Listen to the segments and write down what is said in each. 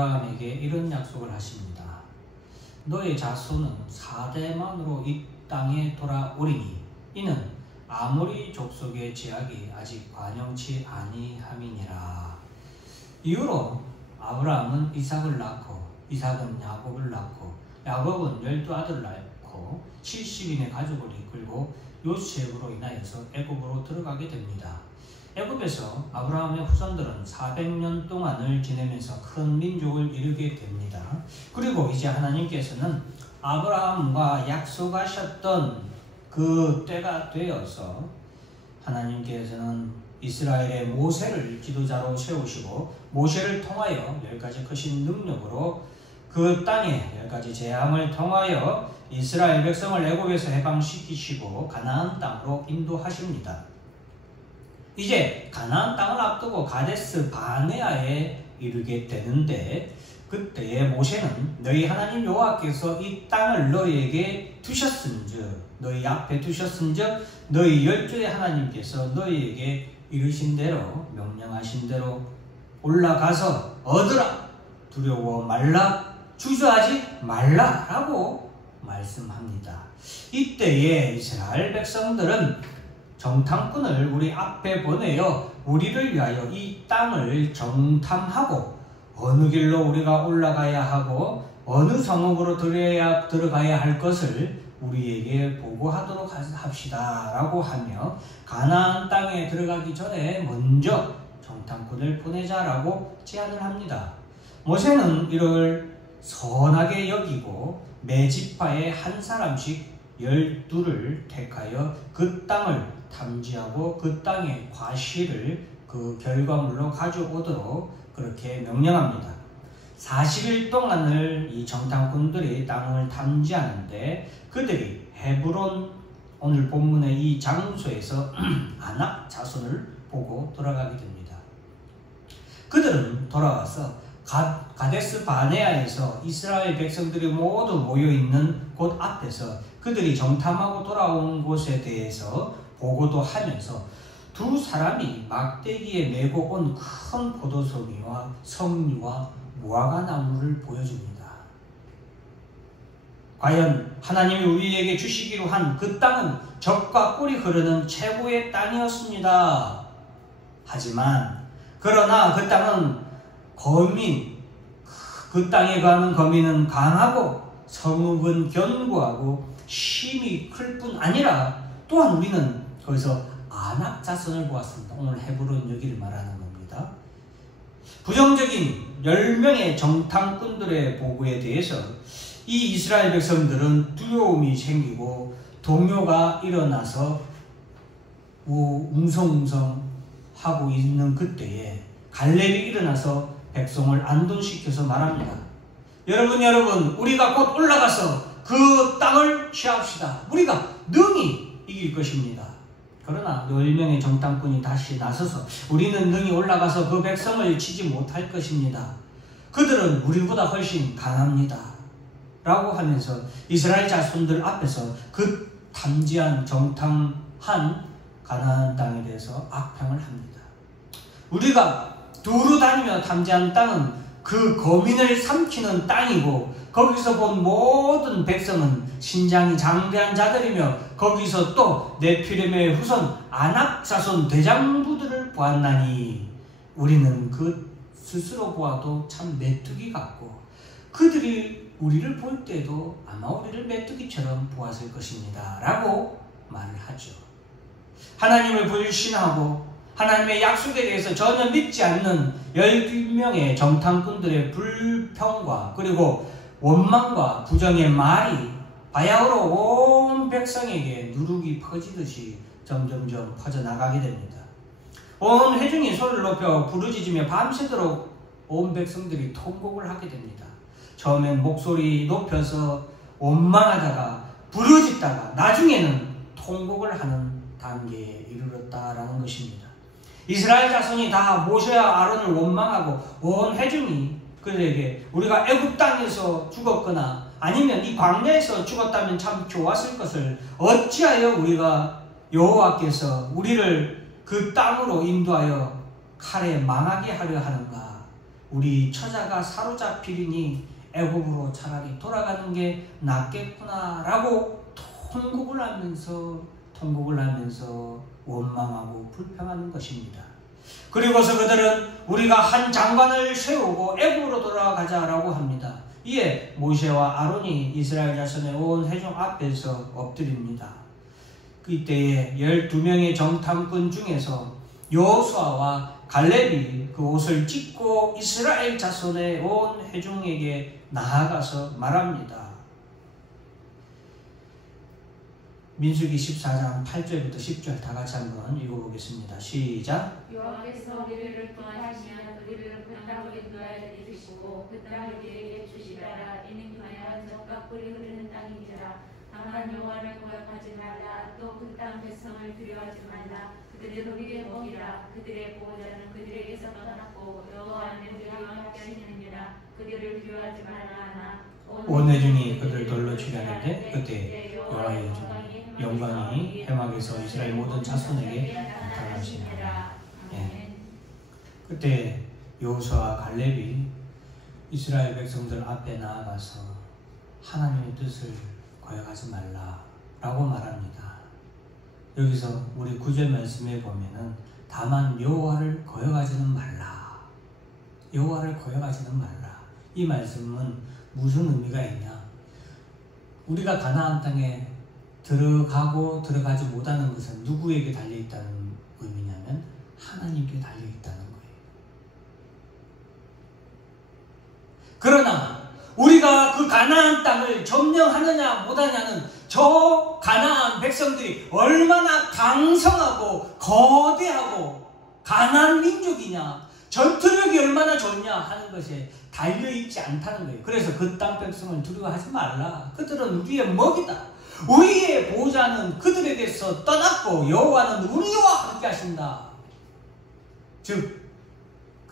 아브라함에게 이런 약속을 하십니다. 너의 자손은 4대만으로 이 땅에 돌아오리니 이는 아모리 족속의 제약이 아직 완영치 아니함이니라. 이후로 아브라함은 이삭을 낳고 이삭은 야곱을 낳고 야곱은 12아들을 낳고 70인의 가족을 이끌고 요셉으로 인하여서 애굽으로 들어가게 됩니다. 애굽에서 아브라함의 후손들은 400년 동안을 지내면서 큰 민족을 이루게 됩니다. 그리고 이제 하나님께서는 아브라함과 약속하셨던 그 때가 되어서 하나님께서는 이스라엘의 모세를 지도자로 세우시고 모세를 통하여 10가지 크신 능력으로 그 땅에 10가지 재앙을 통하여 이스라엘 백성을 애굽에서 해방시키시고 가나안 땅으로 인도하십니다. 이제 가나안 땅을 앞두고 가데스 바네아에 이르게 되는데 그때에 모세는 너희 하나님 여호와께서 이 땅을 너희에게 두셨은즉 너희 앞에 두셨은즉 너희 열조의 하나님께서 너희에게 이르신 대로 명령하신 대로 올라가서 얻으라 두려워 말라 주저하지 말라라고 말씀합니다. 이때에 이스라엘 백성들은 정탐꾼을 우리 앞에 보내어 우리를 위하여 이 땅을 정탐하고 어느 길로 우리가 올라가야 하고 어느 성읍으로 들어가야 할 것을 우리에게 보고하도록 합시다 라고 하며 가나안 땅에 들어가기 전에 먼저 정탐꾼을 보내자라고 제안을 합니다. 모세는 이를 선하게 여기고 매 지파에 한 사람씩 12를 택하여 그 땅을 탐지하고 그 땅의 과실을 그 결과물로 가져오도록 그렇게 명령합니다. 40일 동안을 이 정탐꾼들이 땅을 탐지하는데 그들이 헤브론 오늘 본문의 이 장소에서 아낙 자손을 보고 돌아가게 됩니다. 그들은 돌아와서 가데스 바네아에서 이스라엘 백성들이 모두 모여있는 곳 앞에서 그들이 정탐하고 돌아온 곳에 대해서 보고도 하면서 두 사람이 막대기에 메고 온 큰 포도송이와 석류와 무화과 나무를 보여줍니다. 과연 하나님이 우리에게 주시기로 한 그 땅은 젖과 꿀이 흐르는 최고의 땅이었습니다. 하지만 그러나 그 땅은 그 땅에 가는 거민은 강하고 성읍은 견고하고 힘이 클 뿐 아니라 또한 우리는 거기서 아낙 자손을 보았습니다. 오늘 헤브론 여기를 말하는 겁니다. 부정적인 10명의 정탐꾼들의 보고에 대해서 이 이스라엘 백성들은 두려움이 생기고 동요가 일어나서 웅성웅성 하고 있는 그때에 갈렙이 일어나서 백성을 안동시켜서 말합니다. 여러분 우리가 곧 올라가서 그 땅을 취합시다. 우리가 능히 이길 것입니다. 그러나 10명의 정탐꾼이 다시 나서서 우리는 능히 올라가서 그 백성을 치지 못할 것입니다. 그들은 우리보다 훨씬 강합니다. 라고 하면서 이스라엘 자손들 앞에서 그 탐지한 정탐한 가나안 땅에 대해서 악평을 합니다. 우리가 두루 다니며 탐지한 땅은 그 거민을 삼키는 땅이고 거기서 본 모든 백성은 신장이 장대한 자들이며 거기서 또 네피림의 후손 아낙 자손 대장부들을 보았나니 우리는 그 스스로 보아도 참 메뚜기 같고 그들이 우리를 볼 때도 아마 우리를 메뚜기처럼 보았을 것입니다 라고 말을 하죠. 하나님을 불신하고 하나님의 약속에 대해서 전혀 믿지 않는 12명의 정탐꾼들의 불평과 그리고 원망과 부정의 말이 바야흐로 온 백성에게 누룩이 퍼지듯이 점점점 퍼져나가게 됩니다. 온 회중이 소리를 높여 부르짖으며 밤새도록 온 백성들이 통곡을 하게 됩니다. 처음엔 목소리 높여서 원망하다가 부르짖다가 나중에는 통곡을 하는 단계에 이르렀다라는 것입니다. 이스라엘 자손이 다 모세와 아론을 원망하고 온 회중이 그들에게 우리가 애굽 땅에서 죽었거나 아니면 이 광야에서 죽었다면 참 좋았을 것을 어찌하여 우리가 여호와께서 우리를 그 땅으로 인도하여 칼에 망하게 하려 하는가 우리 처자가 사로잡히리니 애굽으로 차라리 돌아가는 게 낫겠구나라고 통곡을 하면서 원망하고 불평하는 것입니다. 그리고서 그들은 우리가 한 장관을 세우고 애굽으로 돌아가자라고 합니다. 이에 모세와 아론이 이스라엘 자손의 온 회중 앞에서 엎드립니다. 그때에 12명의 정탐꾼 중에서 여호수아와 갈렙이 그 옷을 찢고 이스라엘 자손의 온 회중에게 나아가서 말합니다. 민수기 14장 8절부터 10절 다 같이 한번 읽어보겠습니다. 시작. 여호와께서 우리를 구하시면 우리를 그 땅으로 인도하여 주시고 그 땅을 우리에게 주시리라. 이는 그냥 적과 꿀이 흐르는 땅이니라. 다만 여호와를 거역하지 말라. 또 그 땅 백성을 두려워하지 말라. 그들은 우리의 목이라. 그들의 보호자는 그들에게서 떠났고 여호와는 우리와 함께 하시느니라. 그들을 두려워하지 말라. 온 회중이 그들 돌로 치려는데 그때 여호와의 영광이 해막에서 이스라엘 모든 자손에게 나타나시니라. 예. 그때 여호수아와 갈렙이 이스라엘 백성들 앞에 나아가서 하나님의 뜻을 거역하지 말라라고 말합니다. 여기서 우리 9절 말씀에 보면은 다만 여호와를 거역하지는 말라. 여호와를 거역하지는 말라. 이 말씀은 무슨 의미가 있냐? 우리가 가나안 땅에 들어가고 들어가지 못하는 것은 누구에게 달려있다는 의미냐면 하나님께 달려있다는 거예요. 그러나 우리가 그 가나안 땅을 점령하느냐 못하냐는 저 가나안 백성들이 얼마나 강성하고 거대하고 강한 민족이냐, 전투력이 얼마나 좋냐 하는 것에 달려있지 않다는 거예요. 그래서 그 땅 백성을 두려워하지 말라. 그들은 우리의 먹이다. 우리의 보호자는 그들에게서 떠났고 여호와는 우리와 함께 하신다. 즉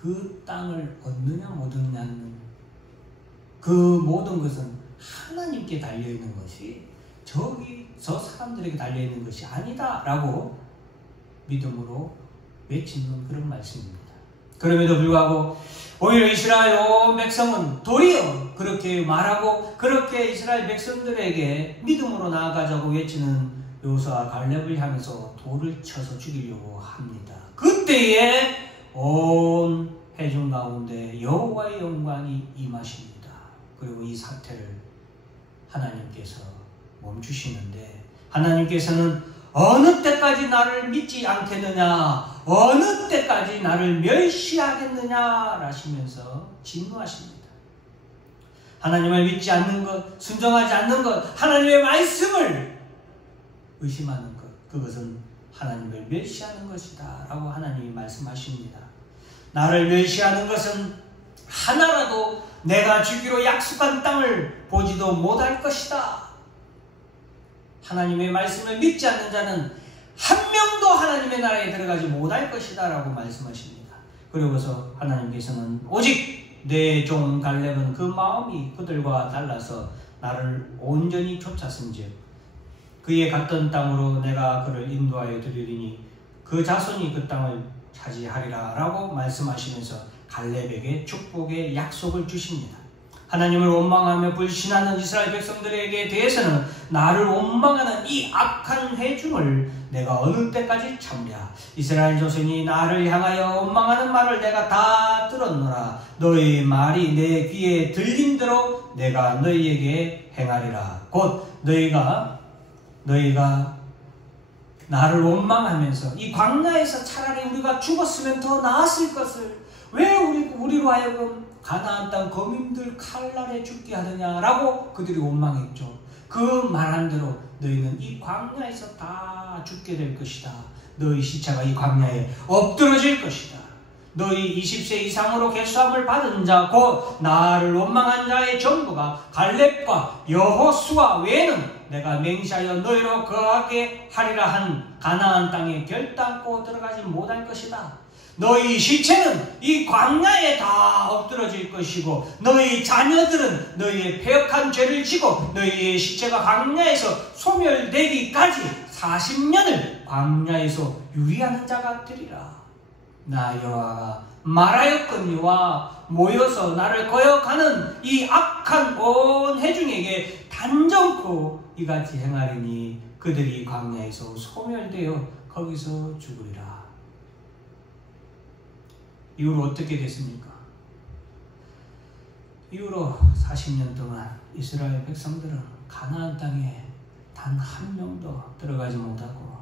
그 땅을 얻느냐 못 얻느냐는 그 모든 것은 하나님께 달려있는 것이 저 사람들에게 달려있는 것이 아니다 라고 믿음으로 외치는 그런 말씀입니다. 그럼에도 불구하고 오히려 이스라엘 온 백성은 도리어 그렇게 말하고 그렇게 이스라엘 백성들에게 믿음으로 나아가자고 외치는 여호수아와 갈렙을 향해서 돌을 쳐서 죽이려고 합니다. 그때에 온 회중 가운데 여호와의 영광이 임하십니다. 그리고 이 사태를 하나님께서 멈추시는데 하나님께서는 어느 때까지 나를 믿지 않겠느냐, 어느 때까지 나를 멸시하겠느냐 하시면서 진노하십니다. 하나님을 믿지 않는 것, 순종하지 않는 것, 하나님의 말씀을 의심하는 것, 그것은 하나님을 멸시하는 것이다 라고 하나님이 말씀하십니다. 나를 멸시하는 것은 하나라도 내가 주기로 약속한 땅을 보지도 못할 것이다. 하나님의 말씀을 믿지 않는 자는 한 명도 하나님의 나라에 들어가지 못할 것이다 라고 말씀하십니다. 그리고서 하나님께서는 오직 내 종 갈렙은 그 마음이 그들과 달라서 나를 온전히 쫓았은즉 그의 갔던 땅으로 내가 그를 인도하여 드리리니 그 자손이 그 땅을 차지하리라 라고 말씀하시면서 갈렙에게 축복의 약속을 주십니다. 하나님을 원망하며 불신하는 이스라엘 백성들에게 대해서는 나를 원망하는 이 악한 회중을 내가 어느 때까지 참랴. 이스라엘 자손이 나를 향하여 원망하는 말을 내가 다 들었노라. 너희 말이 내 귀에 들린 대로 내가 너희에게 행하리라. 곧 너희가 나를 원망하면서 이 광야에서 차라리 우리가 죽었으면 더 나았을 것을 왜 우리로 하여금 가나안 땅 거민들 칼날에 죽게 하느냐라고 그들이 원망했죠. 그 말한 대로 너희는 이 광야에서 다 죽게 될 것이다. 너희 시체가 이 광야에 엎드러질 것이다. 너희 20세 이상으로 계수함을 받은 자 곧 나를 원망한 자의 전부가 갈렙과 여호수아 외에는 내가 맹세하여 너희로 거하게 하리라 한 가나안 땅에 결단코 들어가지 못할 것이다. 너희 시체는 이 광야에 다 엎드러질 것이고 너희 자녀들은 너희의 패역한 죄를 지고 너희의 시체가 광야에서 소멸되기까지 40년을 광야에서 유리하는 자가 되리라. 나 여호와가 말하였거니와 모여서 나를 거역하는 이 악한 온 회중에게 단정코 이같이 행하리니 그들이 광야에서 소멸되어 거기서 죽으리라. 이후로 어떻게 됐습니까? 이후로 40년 동안 이스라엘 백성들은 가나안 땅에 단 한 명도 들어가지 못하고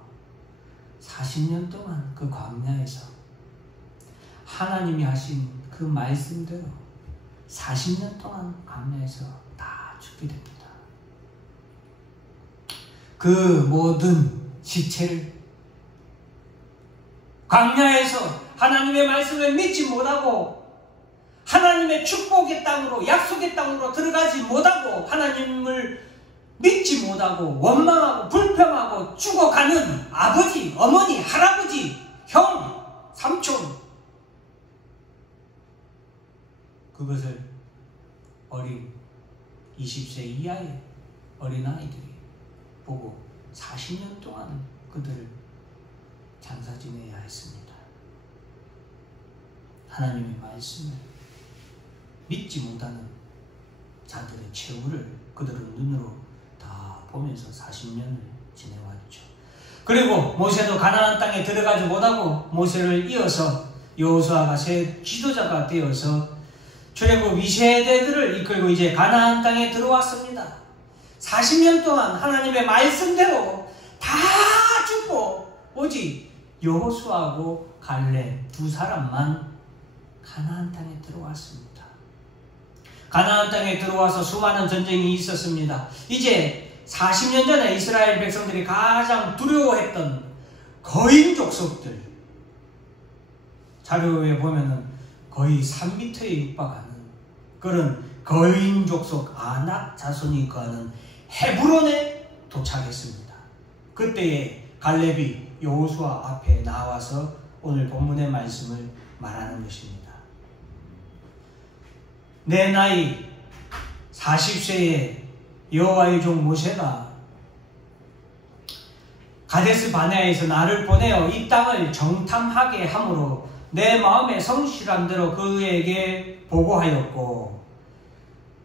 40년 동안 그 광야에서 하나님이 하신 그 말씀대로 40년 동안 광야에서 다 죽게 됩니다. 그 모든 시체를 광야에서 하나님의 말씀을 믿지 못하고 하나님의 축복의 땅으로 약속의 땅으로 들어가지 못하고 하나님을 믿지 못하고 원망하고 불평하고 죽어가는 아버지, 어머니, 할아버지, 형, 삼촌, 그것을 어린 20세 이하의 어린아이들이 보고 40년 동안 그들을 장사 지내야 했습니다. 하나님의 말씀을 믿지 못하는 자들의 최후를 그들은 눈으로 다 보면서 40년을 지내왔죠. 그리고 모세도 가나안 땅에 들어가지 못하고 모세를 이어서 여호수아가 새 지도자가 되어서 출애굽 2세대들을 이끌고 이제 가나안 땅에 들어왔습니다. 40년 동안 하나님의 말씀대로 다 죽고 오직 여호수아하고 갈렙 두 사람만 가나안 땅에 들어왔습니다. 가나안 땅에 들어와서 수많은 전쟁이 있었습니다. 이제 40년 전에 이스라엘 백성들이 가장 두려워했던 거인 족속들, 자료에 보면은 거의 3m에 육박하는 그런 거인 족속 아낙 자손이 거하는 헤브론에 도착했습니다. 그때에 갈렙이 여호수아 앞에 나와서 오늘 본문의 말씀을 말하는 것입니다. 내 나이 40세에 여호와의 종 모세가 가데스 바네아에서 나를 보내어 이 땅을 정탐하게 함으로 내 마음에 성실한 대로 그에게 보고하였고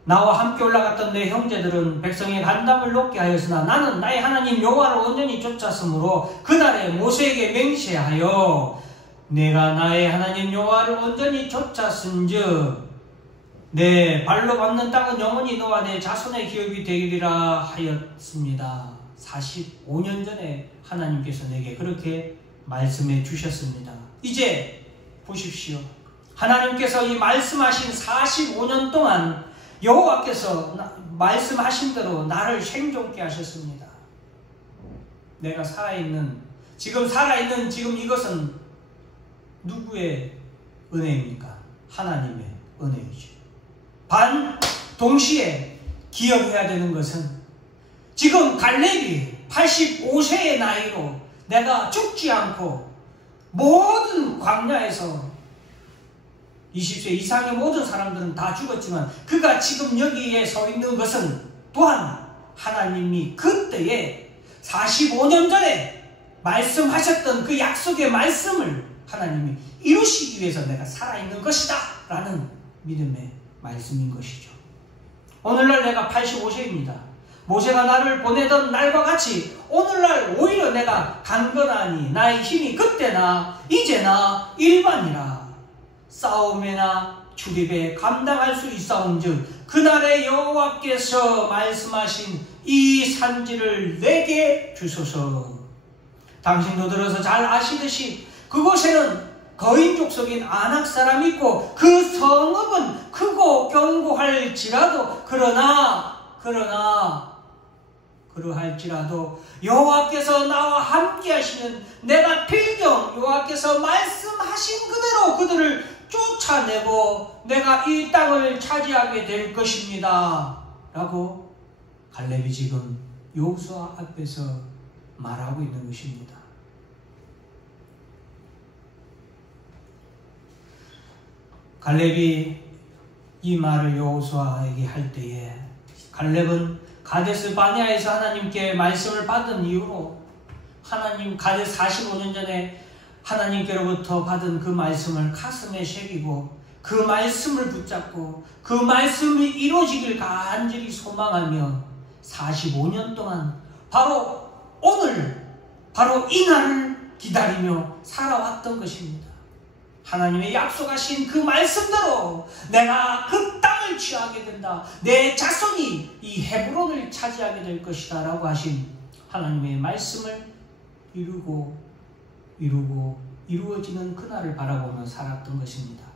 나와 함께 올라갔던 내 형제들은 백성의 간담을 높게 하였으나 나는 나의 하나님 여호와를 온전히 쫓았으므로 그날에 모세에게 맹세하여 내가 나의 하나님 여호와를 온전히 쫓았은즉 내 발로 밟는 땅은 영원히 너와 내 자손의 기업이 되리라 하였습니다. 45년 전에 하나님께서 내게 그렇게 말씀해 주셨습니다. 이제 보십시오. 하나님께서 이 말씀하신 45년 동안 여호와께서 말씀하신 대로 나를 생존케 하셨습니다. 내가 지금 살아있는 지금 이것은 누구의 은혜입니까? 하나님의 은혜이죠. 동시에 기억해야 되는 것은 지금 갈렙이 85세의 나이로 내가 죽지 않고 모든 광야에서 20세 이상의 모든 사람들은 다 죽었지만 그가 지금 여기에 서 있는 것은 또한 하나님이 그때에 45년 전에 말씀하셨던 그 약속의 말씀을 하나님이 이루시기 위해서 내가 살아있는 것이다 라는 믿음의 말씀인 것이죠. 오늘날 내가 85세입니다. 모세가 나를 보내던 날과 같이 오늘날 오히려 내가 강건하니 나의 힘이 그때나 이제나 일반이라 싸움이나 출입에 감당할 수 있사온즉 그날의 여호와께서 말씀하신 이 산지를 내게 주소서. 당신도 들어서 잘 아시듯이 그곳에는 거인 족속인 아낙 사람이 있고 그 성읍은 크고 견고할지라도 그러할지라도 여호와께서 나와 함께 하시는 내가 필경 여호와께서 말씀하신 그대로 그들을 쫓아내고 내가 이 땅을 차지하게 될 것입니다 라고 갈렙이 지금 여호수아 앞에서 말하고 있는 것입니다. 갈렙이 이 말을 여호수아에게 할 때에 갈렙은 가데스 바네아에서 하나님께 말씀을 받은 이후로 하나님 가데스 45년 전에 하나님께로부터 받은 그 말씀을 가슴에 새기고 그 말씀을 붙잡고 그 말씀이 이루어지길 간절히 소망하며 45년 동안 바로 오늘, 바로 이 날을 기다리며 살아왔던 것입니다. 하나님의 약속하신 그 말씀대로 내가 그 땅을 취하게 된다. 내 자손이 이 헤브론을 차지하게 될 것이다 라고 하신 하나님의 말씀을 이루어지는 그날을 바라보며 살았던 것입니다.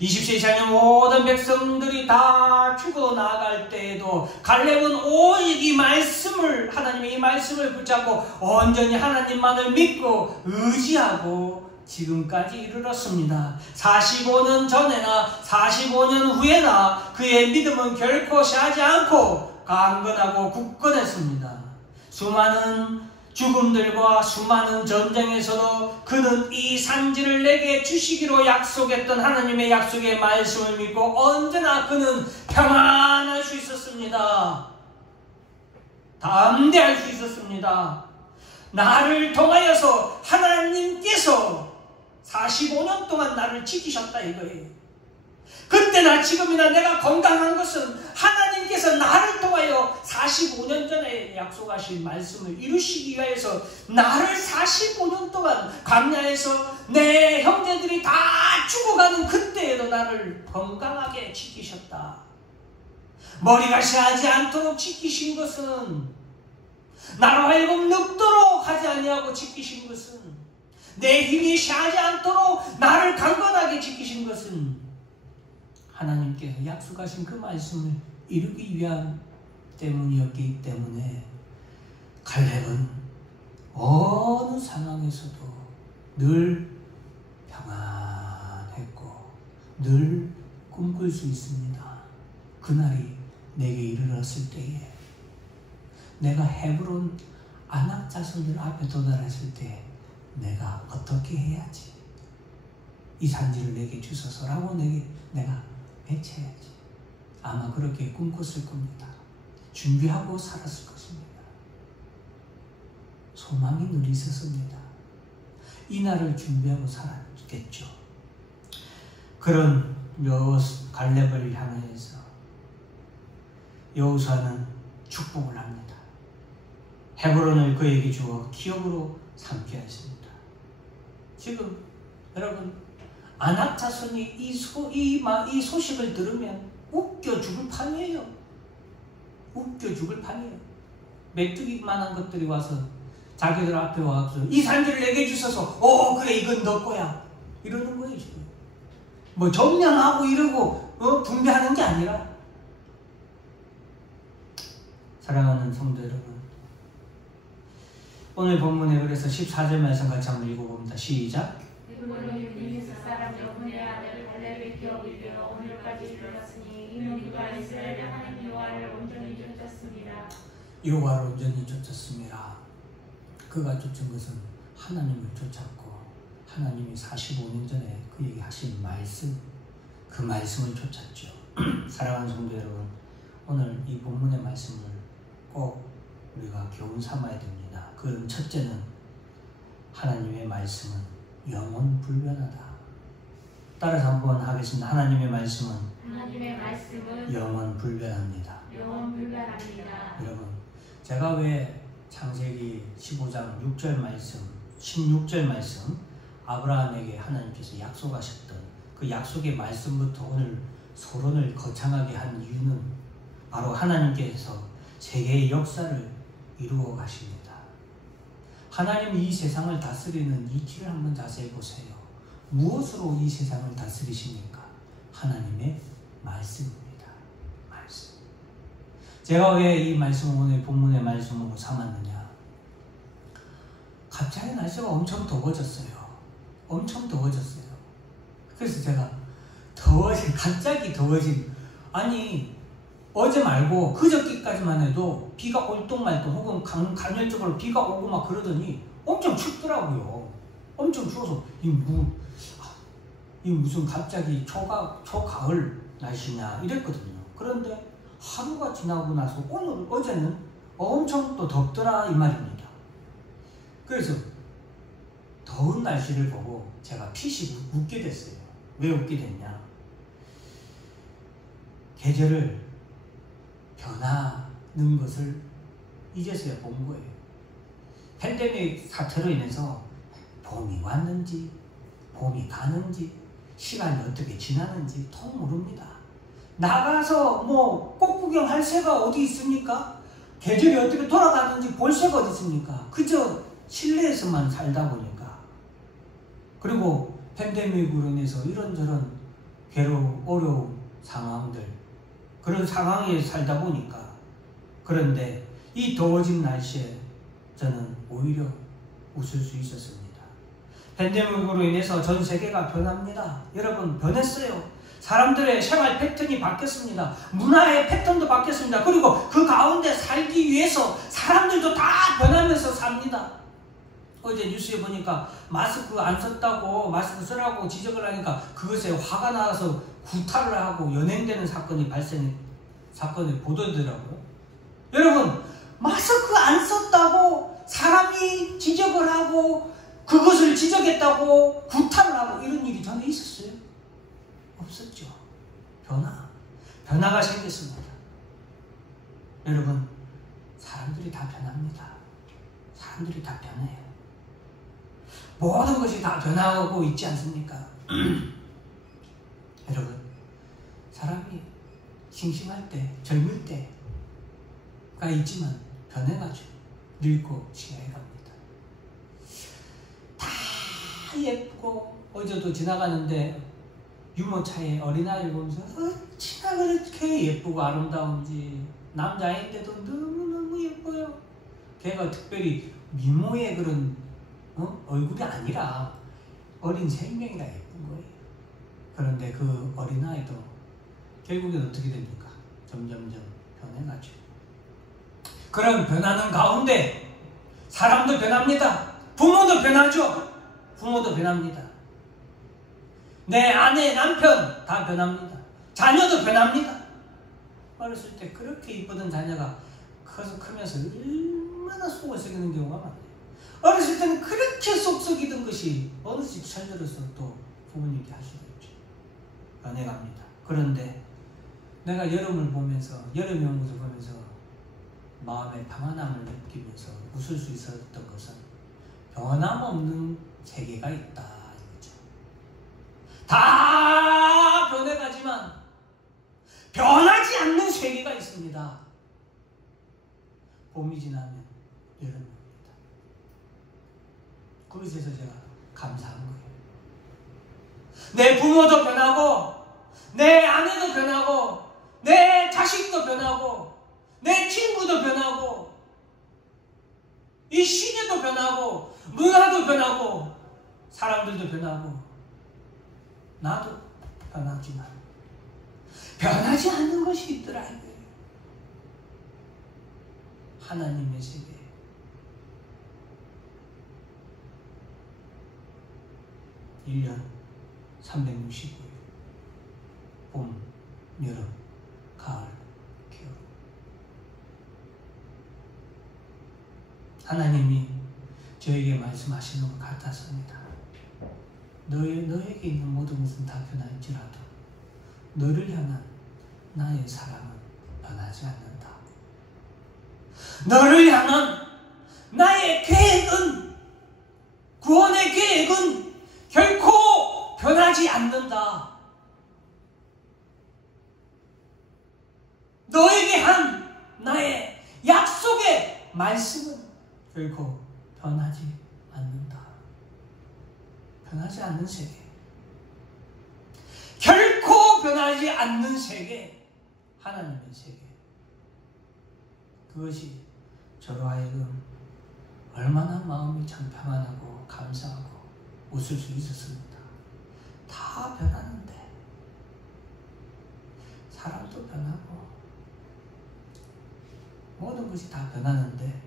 20세기 모든 백성들이 다 죽어나갈 때에도 갈렙은 오직 이 말씀을, 하나님의 이 말씀을 붙잡고 온전히 하나님만을 믿고 의지하고 지금까지 이르렀습니다. 45년 전에나 45년 후에나 그의 믿음은 결코 쇠하지 않고 강건하고 굳건했습니다. 수많은 죽음들과 수많은 전쟁에서도 그는 이 산지를 내게 주시기로 약속했던 하나님의 약속의 말씀을 믿고 언제나 그는 평안할 수 있었습니다. 담대할 수 있었습니다. 나를 통하여서 하나님께서 45년 동안 나를 지키셨다 이거예요. 그때나 지금이나 내가 건강한 것은 하나님께서 나를 통하여 45년 전에 약속하신 말씀을 이루시기 위해서 나를 45년 동안 광야에서 내 형제들이 다 죽어가는 그때에도 나를 건강하게 지키셨다. 머리가 쇠하지 않도록 지키신 것은, 나로 하여금 늙도록 하지 아니하고 지키신 것은, 내 힘이 쇠하지 않도록 나를 강건하게 지키신 것은 하나님께서 약속하신 그 말씀을 이루기 위한 때문이었기 때문에 갈렙은 어느 상황에서도 늘 평안했고 늘 꿈꿀 수 있습니다. 그날이 내게 이르렀을 때에, 내가 헤브론 아낙 자손들 앞에 도달했을 때 내가 어떻게 해야지? 이 산지를 내게 주소서라고 내가 배치해야지. 아마 그렇게 꿈꿨을 겁니다. 준비하고 살았을 것입니다. 소망이 늘 있었습니다. 이 날을 준비하고 살았겠죠. 그런 갈렙을 향해서 여호수아는 축복을 합니다. 헤브론을 그에게 주어 기업으로 삼게 하십니다. 지금 여러분, 아낙 자손이 이 소식을 들으면 웃겨 죽을 판이에요. 웃겨 죽을 판이에요. 메뚜기만한 것들이 와서 자기들 앞에 와서 이 산지를 내게 주셔서 그래 이건 너 거야 이러는 거예요. 지금 뭐 점령하고 이러고 분배하는 게 아니라. 사랑하는 성도 여러분, 오늘 본문에 그래서 14절 말씀 같이 한번 읽어봅니다. 시작. 사람 여분의 아들 갈렙의 기업이 되어 오늘까지 이르렀으니 이는 그가 이스라엘의 하나님 여호와를 온전히 쫓았습니다. 여호와를 온전히 쫓았습니다. 그가 쫓은 것은 하나님을 쫓았고 하나님이 45년 전에 그에게 하신 말씀, 그 말씀을 쫓았죠. 사랑하는 성도 여러분, 오늘 이 본문의 말씀을 꼭 우리가 교훈 삼아야 됩니다. 그 첫째는 하나님의 말씀은 영원불변하다. 따라서 한번 하겠습니다. 하나님의 말씀은 영원불변합니다. 영원불변합니다. 여러분, 제가 왜 창세기 15장 6절 말씀, 16절 말씀, 아브라함에게 하나님께서 약속하셨던 그 약속의 말씀부터 오늘 서론을 거창하게 한 이유는 바로 하나님께서 세계의 역사를 이루어 가십니다. 하나님이 이 세상을 다스리는 이치를 한번 자세히 보세요. 무엇으로 이 세상을 다스리십니까? 하나님의 말씀입니다. 말씀. 제가 왜 이 말씀을 오늘 본문의 말씀으로 삼았느냐? 갑자기 날씨가 엄청 더워졌어요. 엄청 더워졌어요. 그래서 제가 갑자기 더워진, 아니 어제 말고 그저께까지만 해도 비가 올똥말똥 혹은 간헐적으로 비가 오고 막 그러더니 엄청 춥더라고요. 엄청 추워서 이 무슨 갑자기 초가을 날씨냐 이랬거든요. 그런데 하루가 지나고 나서 어제는 엄청 또 덥더라 이 말입니다. 그래서 더운 날씨를 보고 제가 피식 웃게 됐어요. 왜 웃게 됐냐? 계절을 변하는 것을 이제서야 본 거예요. 팬데믹 사태로 인해서 봄이 왔는지 봄이 가는지 시간이 어떻게 지나는지 통 모릅니다. 나가서 뭐 꽃구경할 새가 어디 있습니까? 계절이 어떻게 돌아가는지 볼 새가 어디 있습니까? 그저 실내에서만 살다 보니까. 그리고 팬데믹으로 인해서 이런저런 괴로움, 어려움 상황들, 그런 상황에 살다 보니까. 그런데 이 더워진 날씨에 저는 오히려 웃을 수 있었습니다. 팬데믹으로 인해서 전 세계가 변합니다. 여러분, 변했어요. 사람들의 생활 패턴이 바뀌었습니다. 문화의 패턴도 바뀌었습니다. 그리고 그 가운데 살기 위해서 사람들도 다 변하면서 삽니다. 어제 뉴스에 보니까 마스크 안 썼다고, 마스크 쓰라고 지적을 하니까 그것에 화가 나서 구타를 하고 연행되는 사건이 보도되더라고요. 여러분, 마스크 안 썼다고 사람이 지적을 하고 그것을 지적했다고 구타를 하고 이런 일이 전에 있었어요? 없었죠. 변화가 생겼습니다. 여러분, 사람들이 다 변합니다. 사람들이 다 변해요. 모든 것이 다 변화하고 있지 않습니까? 여러분, 사람이 싱싱할 때, 젊을 때가 있지만 변해가지고 늙고 지나갑니다. 다 예쁘고, 어제도 지나가는데 유모차에 어린아이를 보면서 어찌나 그렇게 예쁘고 아름다운지. 남자인데도 너무너무 예뻐요. 걔가 특별히 미모의 그런 얼굴이 아니라 어린 생명이라 예쁜 거예요. 그런데 그 어린아이도 결국엔 어떻게 됩니까? 점점점 변해가지고. 그런 변하는 가운데 사람도 변합니다. 부모도 변하죠. 부모도 변합니다. 내 아내, 남편 다 변합니다. 자녀도 변합니다. 어렸을 때 그렇게 이쁘던 자녀가 커서 크면서 얼마나 속을 썩이는 경우가 많아요. 어렸을 때는 그렇게 속 썩이던 것이 어느 집 살들어서 또 부모님께 할 수도 있죠. 변해갑니다. 그런데 내가 여름을 보면서, 여름의 모습을 보면서 마음의 평안함을 느끼면서 웃을 수 있었던 것은 변함없는 세계가 있다, 이거죠. 다 변해가지만 변하지 않는 세계가 있습니다. 봄이 지나면 여름입니다. 그것에서 제가 감사한 거예요. 내 부모도 변하고, 내 아내도 변하고, 내 자식도 변하고, 내 친구도 변하고, 이 시대도 변하고, 문화도 변하고, 사람들도 변하고, 나도 변하지만 변하지 않는 것이 있더라 이거예요. 하나님의 세계. 일 년 365일. 봄, 여름, 가을, 겨울. 하나님이 저에게 말씀하시는 것 같았습니다. 너에게 있는 모든 것은 다 변할지라도 너를 향한 나의 사랑은 변하지 않는다. 너를 향한 나의 계획은, 구원의 계획은 결코 변하지 않는다. 너에게 한 나의 약속의 말씀은 결코 변하지 않는다. 변하지 않는 세계. 결코 변하지 않는 세계. 하나님의 세계. 그것이 저로 하여금 얼마나 마음이 참 평안하고 감사하고 웃을 수 있었습니다. 다 변하는데, 사람도 변하고 모든 것이 다 변하는데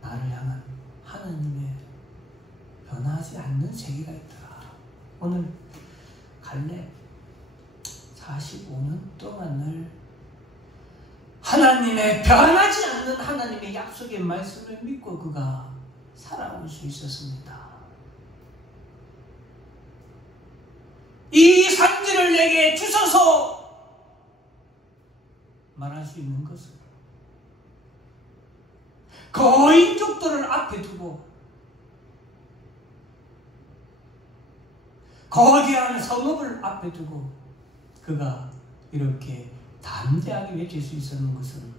나를 향한 하나님의 변하지 않는 세계가 있더라. 오늘 갈렙 45년 동안을 하나님의 변하지 않는 하나님의 약속의 말씀을 믿고 그가 살아올 수 있었습니다. 산지를 내게 주소서 말할 수 있는 것은 거인족들을 앞에 두고 거대한 성읍을 앞에 두고 그가 이렇게 담대하게 외칠 수 있었는 것은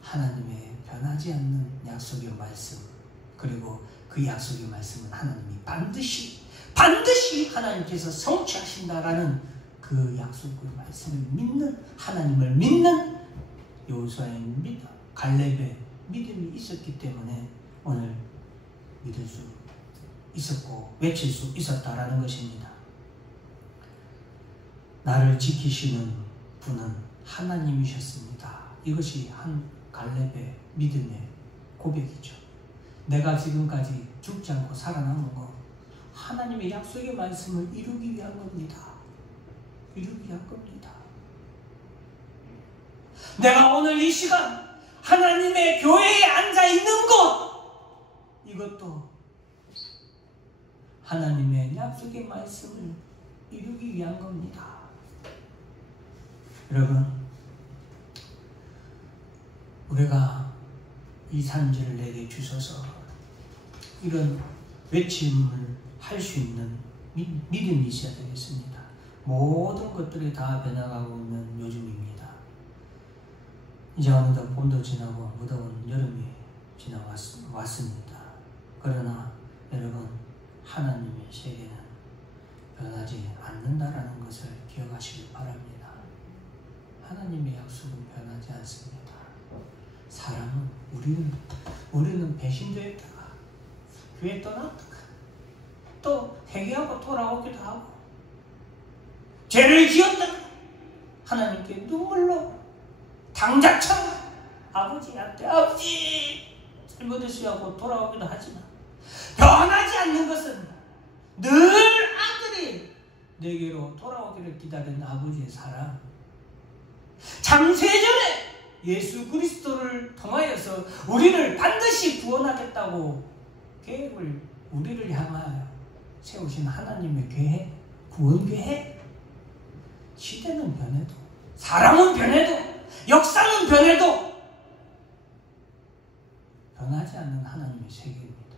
하나님의 변하지 않는 약속의 말씀, 그리고 그 약속의 말씀은 하나님이 반드시 하나님께서 성취하신다라는 그 약속의 말씀을 믿는, 하나님을 믿는 여호수아의 믿음, 갈렙의 믿음이 있었기 때문에 오늘 믿을 수 있었고 외칠 수 있었다라는 것입니다. 나를 지키시는 분은 하나님이셨습니다. 이것이 한 갈렙의 믿음의 고백이죠. 내가 지금까지 죽지 않고 살아남은 거 하나님의 약속의 말씀을 이루기 위한 겁니다. 이루기 위한 겁니다. 내가 오늘 이 시간 하나님의 교회에 앉아 있는 것, 이것도 하나님의 약속의 말씀을 이루기 위한 겁니다. 여러분, 우리가 이 산지를 내게 주셔서 이런 외침을 할 수 있는 믿음이 있어야 되겠습니다. 모든 것들이 다 변화가고 있는 요즘입니다. 이제 어느덧 봄도 지나고 무더운 여름이 지나왔습니다. 그러나 여러분, 하나님의 세계는 변하지 않는다라는 것을 기억하시길 바랍니다. 하나님의 약속은 변하지 않습니다. 사람은 우리는 배신되었다가 교회 떠났다가 또 회개하고 돌아오기도 하고 죄를 지었다가 하나님께 눈물로 당자처럼 아버지한테 아버지 잘못했어요 하고 돌아오기도 하지만 변하지 않는 것은 늘 아들이 내게로 돌아오기를 기다리는 아버지의 사랑, 창세전에 예수 그리스도를 통하여서 우리를 반드시 구원하겠다고 계획을 우리를 향하여 세우신 하나님의 계획, 구원계획, 시대는 변해도, 사람은 변해도, 역사는 변해도 변하지 않는 하나님의 세계입니다.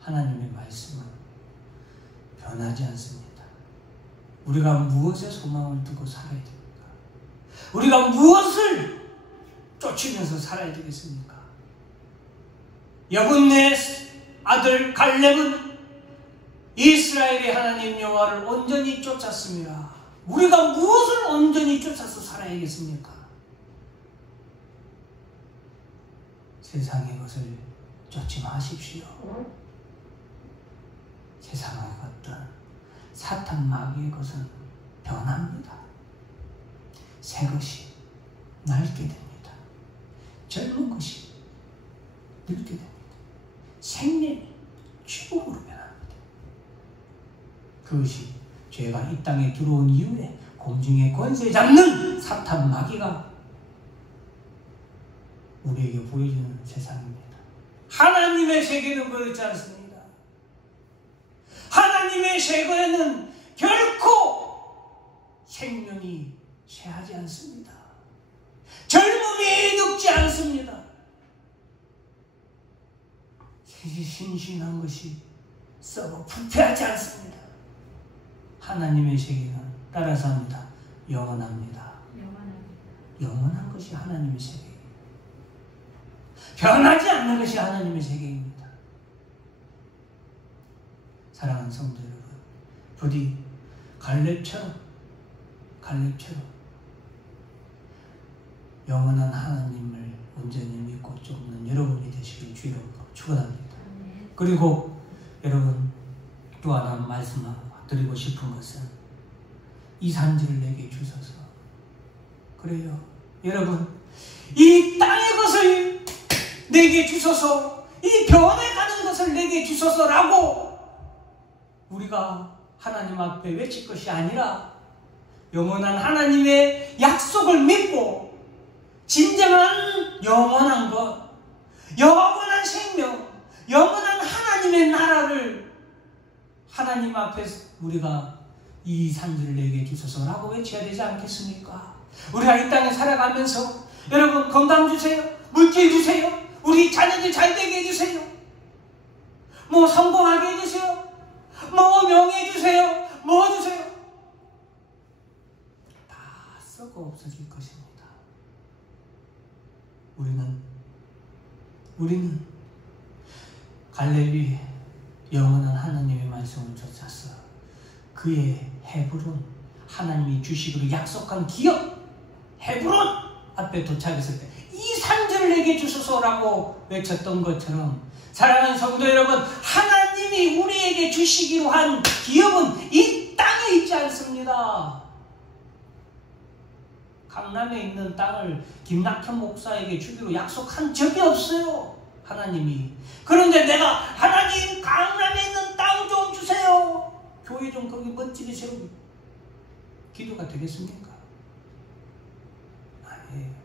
하나님의 말씀은 변하지 않습니다. 우리가 무엇에 소망을 두고 살아야 됩니까? 우리가 무엇을 쫓으면서 살아야 되겠습니까? 여분네 아들 갈렙은 이스라엘의 하나님 여호와를 온전히 쫓았습니다. 우리가 무엇을 온전히 쫓아서 살아야겠습니까? 세상의 것을 쫓지 마십시오. 세상의 것들, 사탄 마귀의 것은 변합니다. 새 것이 낡게 됩니다. 젊은 것이 늙게 됩니다. 생명이 죽음으로 변합니다. 그것이 죄가 이 땅에 들어온 이후에 공중의 권세 잡는 사탄 마귀가 우리에게 보여주는 세상입니다. 하나님의 세계는 그렇지 않습니다. 하나님의 세계에는 결코 생명이 쇠하지 않습니다. 젊음이 늙지 않습니다. 신신한 것이 썩어 부패하지 않습니다. 하나님의 세계는 따라서 합니다. 영원합니다. 영원한 것이 하나님의 세계입니다. 변하지 않는 것이 하나님의 세계입니다. 사랑하는 성도 여러분, 부디 갈렙처럼 영원한 하나님을 온전히 믿고 쫓는 여러분이 되시길 주로 축원합니다. 그리고 여러분, 또 하나 말씀드리고 싶은 것은 이 산지를 내게 주셔서, 그래요, 여러분, 이 땅의 것을 내게 주소서, 이 변해가는 것을 내게 주소서라고 우리가 하나님 앞에 외칠 것이 아니라 영원한 하나님의 약속을 믿고 진정한 영원한 것, 영원한 생명, 영원한 하나님의 나라를 하나님 앞에서 우리가 이 산지를 내게 주소서라고 외쳐야 되지 않겠습니까? 우리가 이 땅에 살아가면서 여러분 건강 주세요, 물질 주세요, 우리 자녀들 잘 되게 해주세요, 뭐 성공하게 해주세요, 뭐 명예 주세요, 뭐 주세요. 다 썩어 없어질 것입니다. 우리는 갈렙이 영원한 하나님의 말씀을 쫓아서 그의 헤브론, 하나님이 주식으로 약속한 기업 헤브론 앞에 도착했을 때 이 산지를 내게 주소서라고 외쳤던 것처럼, 사랑하는 성도 여러분, 하나님이 우리에게 주시기로 한 기업은 이 땅에 있지 않습니다. 강남에 있는 땅을 김낙현 목사에게 주기로 약속한 적이 없어요, 하나님이. 그런데 내가 하나님 강남에 있는 땅 좀 주세요, 교회 좀 거기 멋지게 세우기, 기도가 되겠습니까? 아니에요.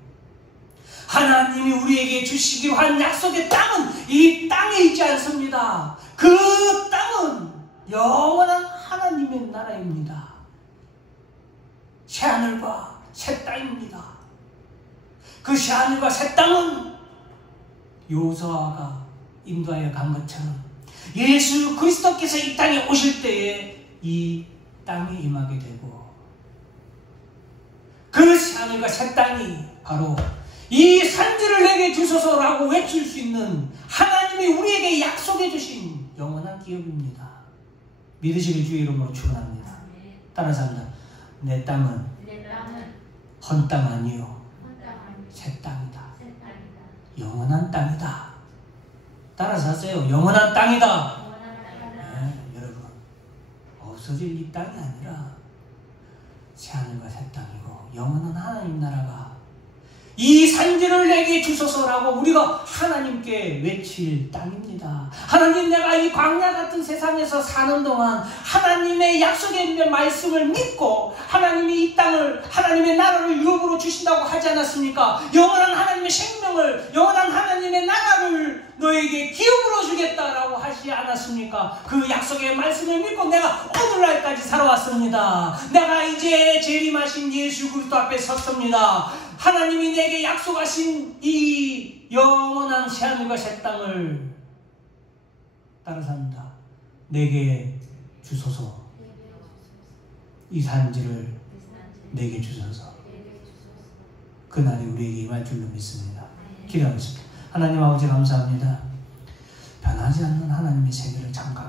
하나님이 우리에게 주시기로 한 약속의 땅은 이 땅에 있지 않습니다. 그 땅은 영원한 하나님의 나라입니다. 새하늘과 새 땅입니다. 그 새하늘과 새 땅은 요수아가 인도하여 간 것처럼 예수 그리스도께서 이 땅에 오실 때에 이 땅에 임하게 되고, 그 새하늘과 새 땅이 바로 이 산지를 내게 주소서라고 외칠 수 있는 하나님이 우리에게 약속해 주신 영원한 기업입니다. 믿으시길 주의 이름으로 축원합니다. 따라서 합니다. 내 땅은 헌 땅 아니요 새 땅이다. 영원한 땅이다. 따라서 하세요. 영원한 땅이다. 네, 여러분, 없어질 이 땅이 아니라 새하늘과 새 땅이고 영원한 하나님 나라가 이 산지를 내게 주소서라고 우리가 하나님께 외칠 땅입니다. 하나님, 내가 이 광야 같은 세상에서 사는 동안 하나님의 약속의 말씀을 믿고 하나님이 이 땅을, 하나님의 나라를 유업으로 주신다고 하지 않았습니까? 영원한 하나님의 생명을, 영원한 하나님의 나라를 너에게 기업으로 주겠다라고 하지 않았습니까? 그 약속의 말씀을 믿고 내가 오늘날까지 살아왔습니다. 내가 이제 재림하신 예수 그리스도 앞에 섰습니다. 하나님이 내게 약속하신 이 영원한 새하늘과 새 땅을 따라서 합니다. 내게 주소서. 이 산지를 내게 주소서. 그날이 우리에게 임할 줄로 믿습니다. 기도하겠습니다. 하나님 아버지 감사합니다. 변하지 않는 하나님의 세계를 잠깐